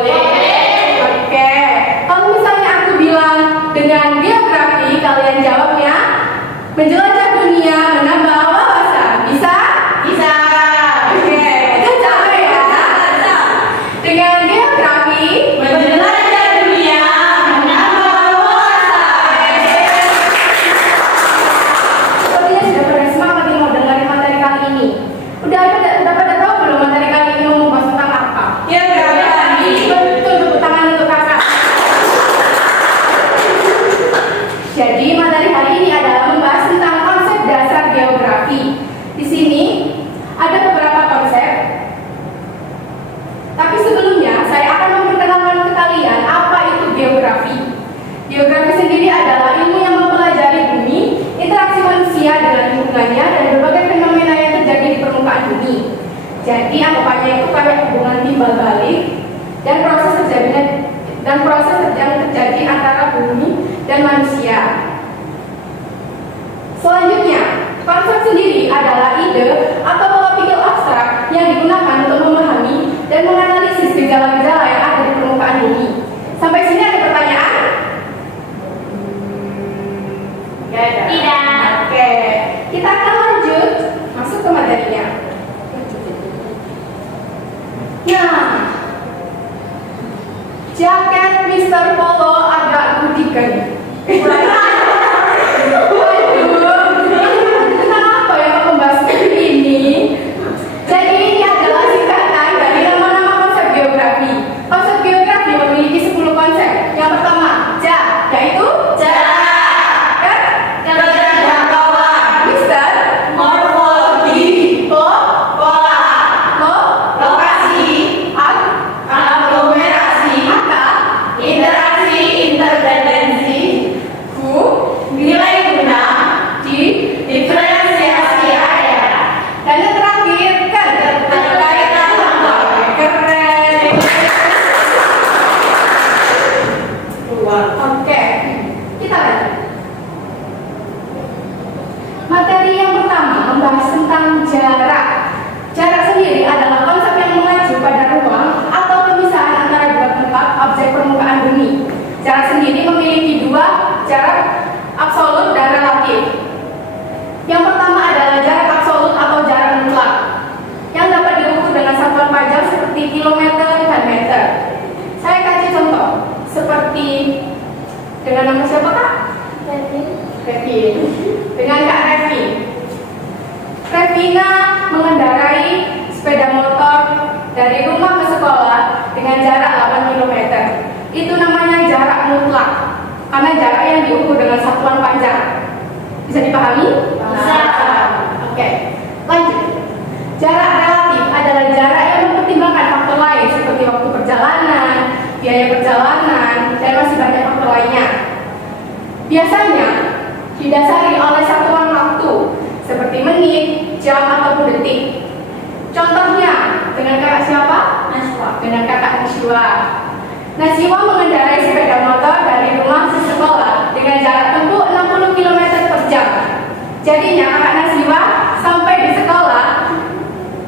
Boleh. Oke. Kalau misalnya aku bilang dengan geografi, kalian jawabnya menjelajah dunia, menambah wawasan. Bisa? Bisa. Oke. Itu cara ya. Dengan geografi, Menjelajah dunia, menambah wawasan. sepertinya sudah pada semangat nih mau dengerin materi kali ini. Udah pada tahu belum materi kali ini mau membahas tentang apa? Ya, Kak. Betul, tepuk tangan untuk kakak. Jadi materi hari ini adalah membahas tentang konsep dasar geografi. Di sini ada beberapa konsep. Tapi sebelumnya saya akan memperkenalkan ke kalian apa itu geografi. Geografi sendiri adalah ilmu yang mempelajari bumi, interaksi manusia dengan lingkungannya dan berbagai fenomena yang terjadi di permukaan bumi. Jadi anggapannya itu kayak hubungan timbal balik dan proses yang terjadi antara bumi dan manusia. Selanjutnya, konsep sendiri adalah ide atau pola pikir abstrak yang digunakan untuk memahami dan menganalisis gejala-gejala yang ada di permukaan bumi. Sampai sini ada pertanyaan? Tidak. Oke, kita akan lanjut masuk ke materinya. Nah, jaket Mr. Polo agak gudikan. Waduh, kenapa ya membahas seperti ini? Jadi ini adalah singkatan dari nama-nama konsep geografi. Konsep geografi memiliki 10 konsep. Yang pertama, yaitu Jarak, keterjangkauan, Mister, morfologi, pola, lokasi, aglomerasi, interaksi interdependensi, nilai guna, diferensiasi area, dan yang terakhir keterkaitan tempat. keren. Keluar. Oke, kita lanjut. Materi yang pertama membahas tentang jarak. Jarak sendiri adalah konsep yang mengacu pada ruang atau pemisahan antara dua tempat objek permukaan bumi. Jarak sendiri memiliki dua, jarak absolut dan relatif. Yang pertama adalah jarak absolut atau jarak mutlak, yang dapat diukur dengan satuan pajak seperti kilometer dan meter. Saya kasih contoh, seperti dengan nama siapa Kak? Revin. Dengan Kak Revin. Revina mengendarai sepeda motor dari rumah ke sekolah dengan jarak 8 km. Itu namanya jarak mutlak, karena jarak yang diukur dengan satuan panjang. Bisa dipahami? Bisa. Oke, lanjut. Jarak relatif adalah jarak yang mempertimbangkan faktor lain seperti waktu perjalanan, biaya perjalanan, dan masih banyak faktor lainnya. Biasanya didasari oleh satuan waktu seperti menit, jam, ataupun detik. Contohnya dengan kakak siapa? Naswa. Dengan kakak Nasiwa. Nasiwa mengendarai sepeda motor dari rumah ke sekolah dengan jarak tempuh 60 km per jam. Jadinya kakak Nasiwa sampai di sekolah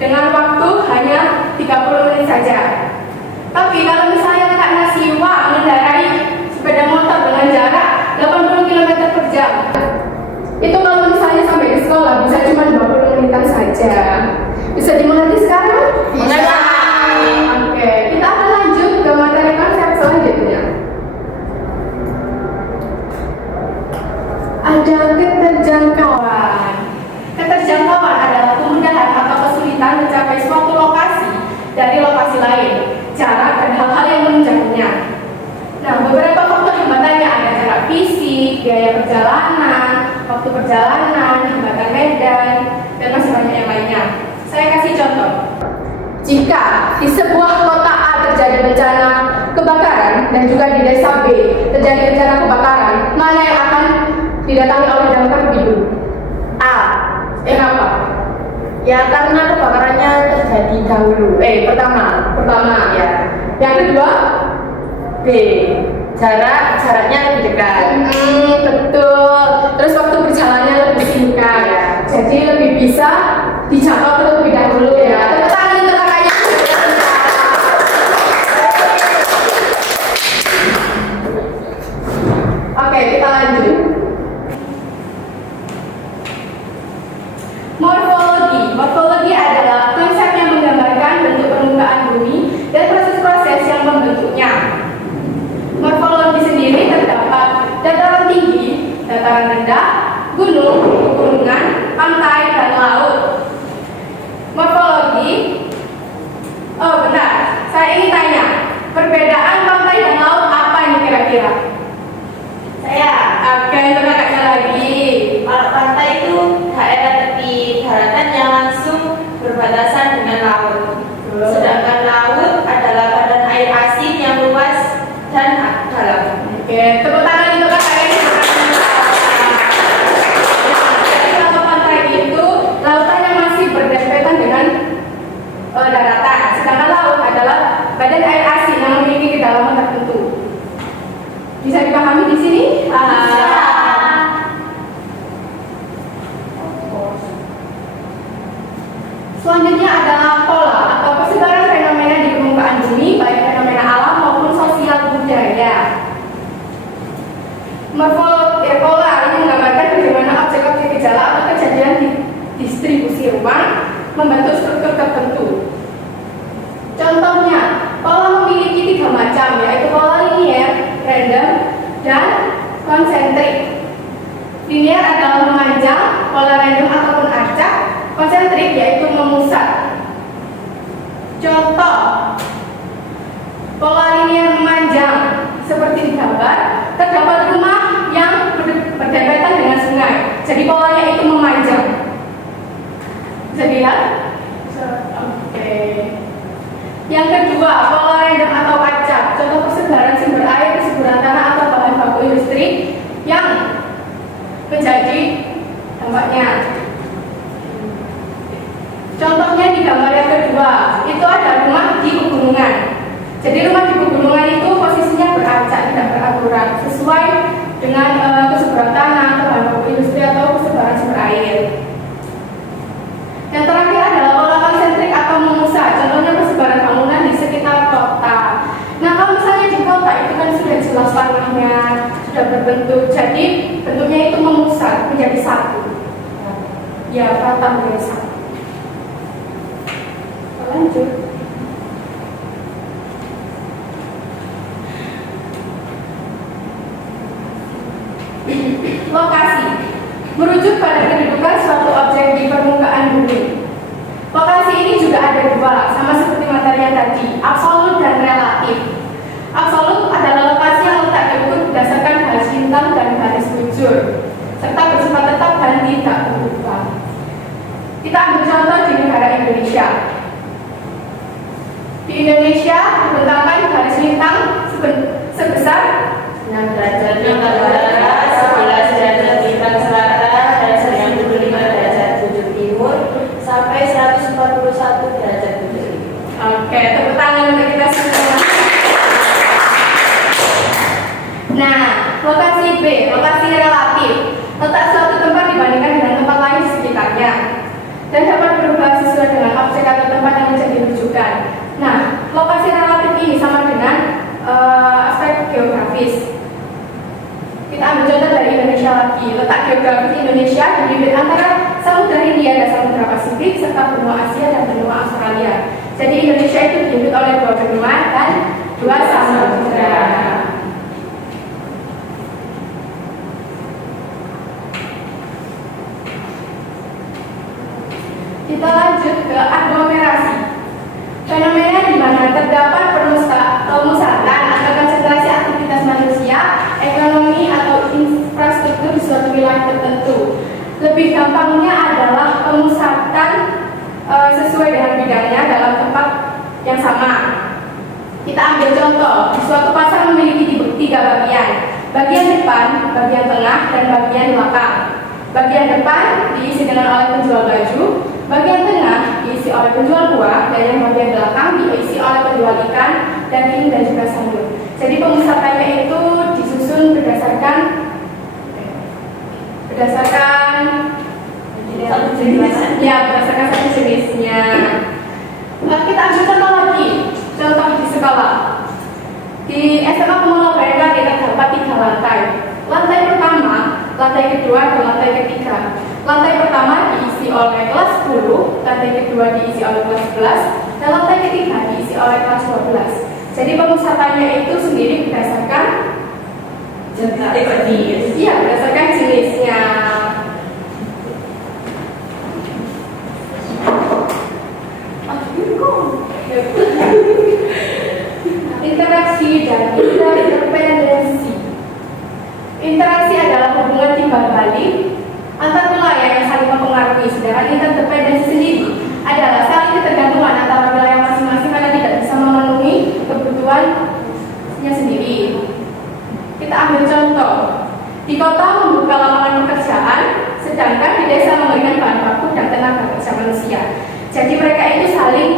dengan waktu hanya 30 menit saja. Tapi kalau misalnya kakak Nasiwa mengendarai sepeda motor dengan jarak 80 km per jam, itu kalau misalnya sampai di sekolah bisa cuma 20 menitan saja. Bisa dimengerti sekarang? Bisa. Oke, kita akan lanjut ke materi konsep selanjutnya. Ada keterjangkauan. Keterjangkauan adalah kemudahan atau kesulitan mencapai suatu lokasi dari lokasi lain, jarak dan hal-hal yang menunjangnya. Nah, beberapa faktor hambatannya ada jarak fisik, biaya perjalanan, waktu perjalanan, hambatan medan, dan masih banyak yang lainnya. Saya kasih contoh. Jika di sebuah kota A terjadi bencana kebakaran dan juga di desa B terjadi bencana kebakaran, mana yang akan didatangi oleh damkar lebih dulu? A. Kenapa? Ya karena kebakarannya terjadi dahulu. Pertama. Ya. Yang kedua? B. Jaraknya lebih dekat. Betul. Terus waktu berjalannya lebih singkat. Ya. Jadi lebih bisa dijangkau terlebih dahulu ya. Tepuk tangan untuk kakaknya. dataran rendah, gunung, pegunungan, pantai, dan laut. Morfologi. Oh benar, saya ingin tanya, perbedaan pantai dan laut apa ini kira-kira? Saya. Oke, untuk kakaknya lagi. Kalau pantai itu daerah tepi daratan yang langsung berbatasan dengan laut. Sedangkan laut adalah badan air asin yang luas dan dalam. Oke, tepuk tangan untuk kakak ini. Jadi kalau pantai itu lautan yang masih berdempetan dengan daratan, sedangkan laut adalah badan air asin yang memiliki kedalaman tertentu. Bisa dipahami di sini? Selanjutnya adalah pola atau persebaran fenomena di permukaan bumi, baik fenomena alam maupun sosial budaya. Pola ini menggambarkan bagaimana objek-objek gejala atau kejadian di distribusi ruang membentuk struktur tertentu. Contohnya, pola memiliki 3 macam, yaitu pola linier, random, dan konsentrik. Linier adalah memanjang, pola random ataupun acak, konsentrik yaitu memusat. Contoh, pola linier memanjang seperti di gambar, terdapat rumah yang berdempetan dengan sungai. Jadi polanya itu memanjang. Bisa dilihat? Oke. Yang kedua, pola random atau acak. Contoh persebaran sumber air, kesuburan tanah atau bahan baku industri yang menjadi dampaknya. Contohnya di gambar yang kedua, itu ada rumah di pegunungan. Jadi rumah di pegunungan itu posisinya beracak, tidak beraturan, sesuai dengan kesuburan tanah atau bahan baku industri atau persebaran sumber air. Yang terakhir adalah pola konsentrik atau memusat. Contohnya persebaran bangunan di sekitar kota. Nah, kalau misalnya di kota itu kan sudah jelas tanahnya, sudah berbentuk, jadi bentuknya itu memusat menjadi satu. Ya, rata menjadi satu. Lanjut. Lokasi merujuk pada kedudukan suatu objek di permukaan bumi. Lokasi ini juga ada 2, sama seperti materi yang tadi, absolut dan relatif. Absolut adalah lokasi yang letak diukur berdasarkan garis lintang dan garis bujur, serta bersifat tetap dan tidak berubah. Kita ambil contoh di negara Indonesia. Di Indonesia dibentangkan garis lintang sebesar 6 derajat lintang utara, 11 derajat lintang selatan, dan 95 derajat bujur timur, sampai 141 derajat bujur timur. Oke, tepuk tangan untuk kita semua. Nah, lokasi B, lokasi relatif. Letak suatu tempat dibandingkan dengan tempat lain di sekitarnya, dan dapat berubah sesuai dengan objek atau tempat yang menjadi rujukan. Nah, lokasi relatif ini sama dengan aspek geografis. Kita ambil contoh dari Indonesia lagi. Letak geografis Indonesia di bibir antara Samudra Hindia dan Samudra Pasifik serta benua Asia dan benua Australia. Jadi Indonesia itu diliputi oleh 2 benua dan 2 samudra. Kita lanjut ke aglomerasi. Fenomena di mana terdapat permusatan atau konsentrasi aktivitas manusia, ekonomi atau infrastruktur di suatu wilayah tertentu. Lebih gampangnya adalah pemusatan sesuai dengan bidangnya dalam tempat yang sama. Kita ambil contoh, di suatu pasar memiliki 3 bagian. Bagian depan, bagian tengah, dan bagian belakang. Bagian depan diisi dengan oleh penjual baju, bagian tengah diisi oleh penjual buah, dan yang bagian belakang diisi oleh penjual ikan, daging, dan juga sayur. Jadi pemusatannya itu disusun berdasarkan satu jenisnya. Kita ambil contoh lagi, contoh di sekolah. Di SMA Pemula BMKG terdapat 3 lantai. Lantai pertama, lantai kedua, dan lantai ketiga. Lantai pertama diisi oleh kelas 10, lantai kedua diisi oleh kelas 11, dan lantai ketiga diisi oleh kelas 12. Jadi pemusatannya itu sendiri berdasarkan jenis. Iya, berdasarkan jenisnya. Interaksi dan interdependensi. Interaksi adalah hubungan timbal balik antar wilayah yang saling mempengaruhi, sedangkan interdependensi sendiri adalah saling ketergantungan antara wilayah masing-masing karena tidak bisa memenuhi kebutuhannya sendiri. Kita ambil contoh, di kota membuka lapangan pekerjaan, sedangkan di desa memberikan bahan baku dan tenaga kerja manusia. Jadi mereka itu saling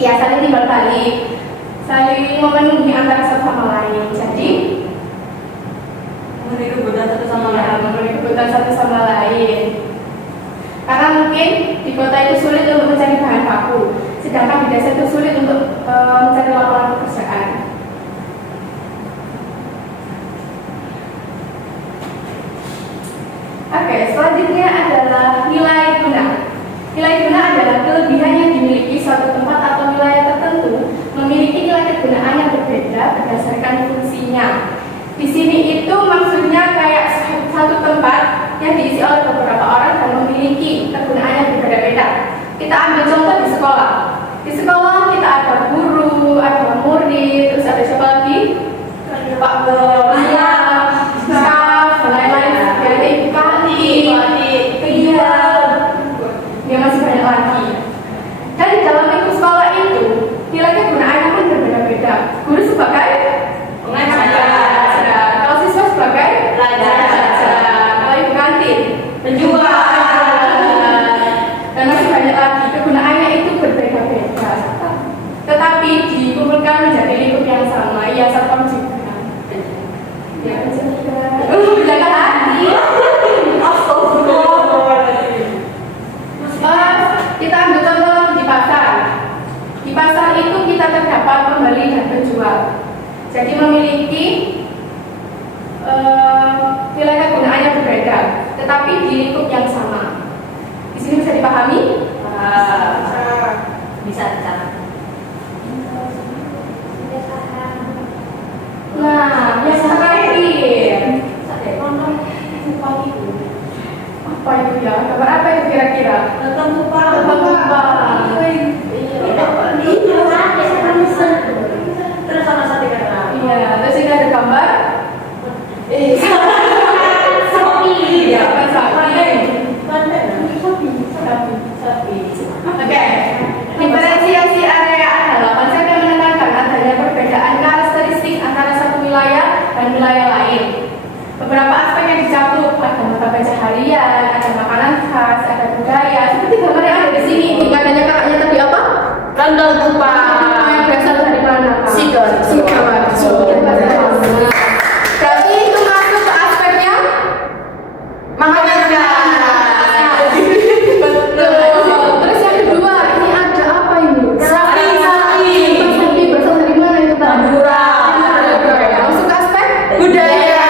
saling timbal balik, saling memenuhi antara satu sama lain. Jadi Memenuhi kebutuhan satu sama lain. memenuhi kebutuhan satu sama lain. Karena mungkin di kota itu sulit untuk mencari bahan baku, sedangkan di desa itu sulit untuk mencari lapangan pekerjaan. Oke, selanjutnya adalah nilai guna. Nilai guna adalah kelebihan yang dimiliki suatu tempat atau wilayah tertentu memiliki nilai kegunaan yang berbeda berdasarkan fungsinya. Di sini itu maksudnya kayak satu tempat yang diisi oleh beberapa orang dan memiliki kegunaan yang berbeda-beda. Kita ambil contoh di sekolah. Di sekolah kita ada guru, ada murid, terus ada siapa lagi? Pak guru, staff, dan lain-lain. Jadi ibu kantin, iya, dia masih banyak lagi. Dan di dalam lingkup sekolah itu nilai kegunaannya pun berbeda-beda. Guru sebagai pengajar, kalau siswa sebagai pelajar, kalau ibu kantin penjual, dan masih banyak lagi. Kegunaannya itu berbeda-beda, tetapi dikumpulkan menjadi lingkup yang sama. Ya, satpam juga. Ya, menjaga hati. Kita ambil contoh di pasar. Di pasar itu kita terdapat pembeli dan penjual. Jadi memiliki nilai kegunaan yang berbeda, tetapi di lingkup yang sama. Di sini bisa dipahami? Bisa. Nah, yang terakhir. Apa itu ya? Gambar apa itu kira-kira? Tentang lupa. Terus sama satu kata. Iya, terus ini ada gambar. Sapi. Iya, kan sapi. Oke. Diferensiasi area adalah konsep yang menekankan adanya perbedaan karakteristik antara satu wilayah dan wilayah lain. Beberapa aspek yang dicakup ada mata baca harian, ada makanan khas, ada budaya. Seperti gambar yang ada di sini. Ini adanya kakaknya tadi apa? Randol Kupa. Yang berasal dari mana? Sidoarjo. Berarti itu masuk ke aspeknya Makanan khas. betul. Terus yang kedua, ini ada apa ini? Sapi. Sapi berasal dari mana itu? Madura. Masuk ke aspek Budaya.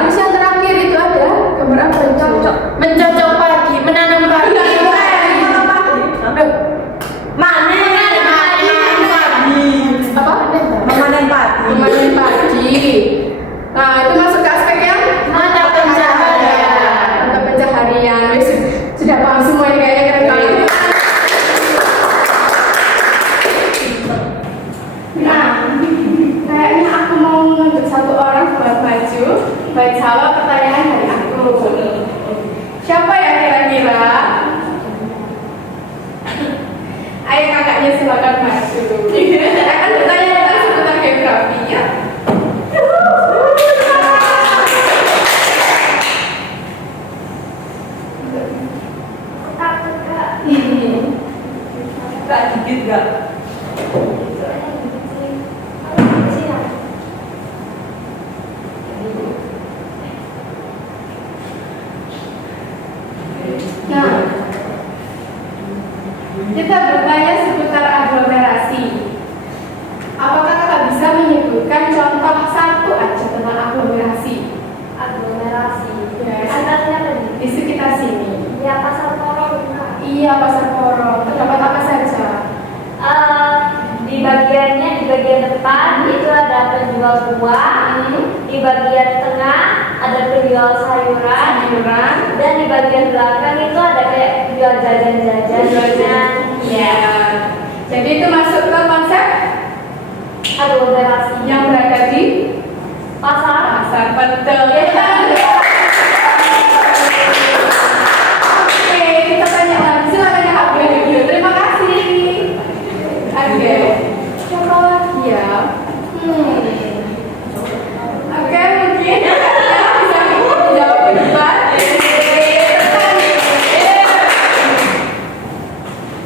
Terus yang terakhir itu ada gambar apa itu? Mencocok pagi, menanam pagi. Apa? Memanen pagi. Memanen pagi. Nah, itu masuk ke aspek yang Mata pencaharian. mata pencaharian. Wis, sudah paham semua ini kayaknya keren. Nah, kayaknya aku mau menunjuk satu orang buat maju jawab pertanyaan dari aku. Siapa ya kira-kira? Ayo kakaknya silakan maju. Akan bertanya tentang seputar geografi ya. Gak dikit gak? Nah, kita bertanya seputar aglomerasi. Apakah kakak bisa menyebutkan contoh satu aja tentang aglomerasi? Aglomerasi. Ya, Antaranya apa nih? di sekitar sini. Ya pasar Porong. Iya, pasar Porong. Terdapat apa saja? Di bagian bagiannya di bagian depan itu ada penjual buah, di bagian tengah ada penjual sayuran, dan di bagian belakang itu ada kayak jual jajan-jajan. Ya. Jadi itu masuk ke konsep Aglomerasi yang berada di pasar. pasar. Betul. Oke, kita tanya lagi. Silakan yang Abel lagi. Terima kasih. Abel. Siapa lagi ya? Oke, mungkin ya, bisa jawab ke depan.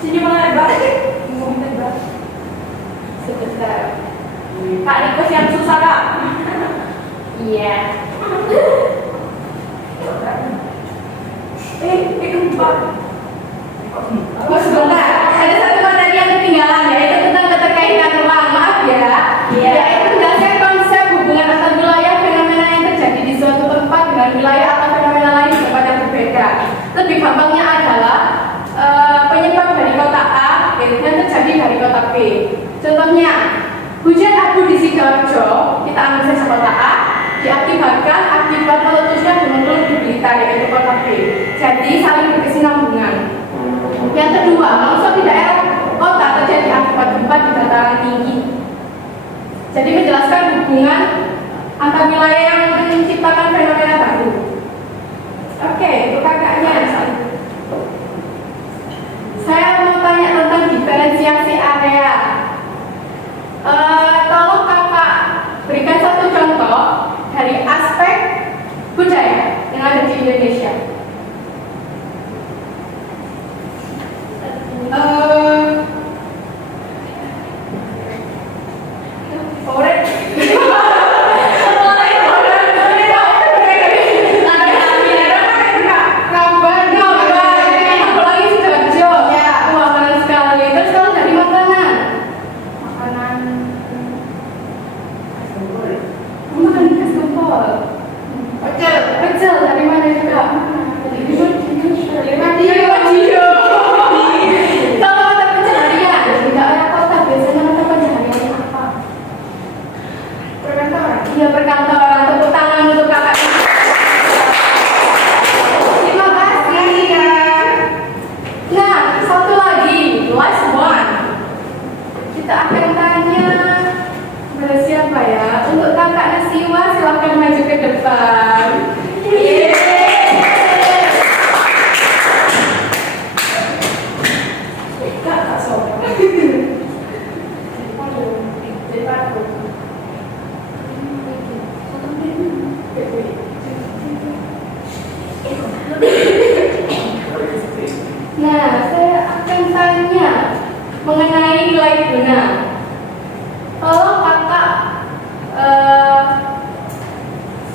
Sini menghadap. Sebentar. Kak Nikos yang susah kak. Iya. Keempat. Oh, sebentar. Ada satu materi yang ketinggalan, yaitu tentang keterkaitan ruang. Maaf ya. Iya. Yaitu menjelaskan konsep hubungan antar wilayah fenomena yang terjadi di suatu tempat dengan wilayah atau fenomena lain di tempat yang berbeda. Lebih gampangnya adalah penyebab dari kota A yang terjadi dari kota B. Contohnya, hujan abu di Sidoarjo, kita ambil saja kota A, diakibatkan akibat meletusnya gunung Kelut di Blitar, yaitu kota B. Jadi saling berkesinambungan. Yang kedua, longsor di daerah kota terjadi akibat gempa di dataran tinggi. Jadi menjelaskan hubungan antar wilayah yang menciptakan fenomena baru. Oke, itu kakaknya. Saya mau tanya tentang diferensiasi area. Tolong kakak berikan satu contoh dari aspek budaya yang ada di Indonesia. Pecel dari mana juga? Dari Madiun. Kalau mata pencaharian di daerah kota biasanya mata pencaharian apa? Perkantoran. Iya, perkantoran. Tepuk tangan untuk kakak. Terima kasih ya. Nah, satu lagi, last one. Kita akan tanya kepada siapa ya? Untuk kakak Nasiwa, silahkan maju ke depan. Nah, saya akan tanya mengenai nilai guna. Tolong kakak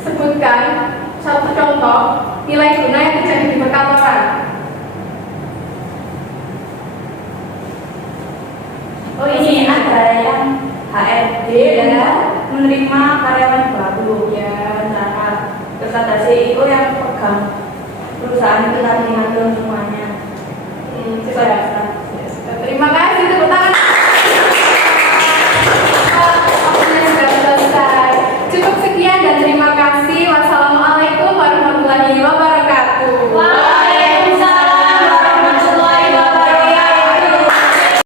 sebutkan satu contoh nilai guna yang terjadi di perkantoran. Oh ini ada yang HRD ya, menerima karyawan baru ya, rencana. Terus ada CEO yang pegang perusahaan itu lagi ngatur semuanya. Coba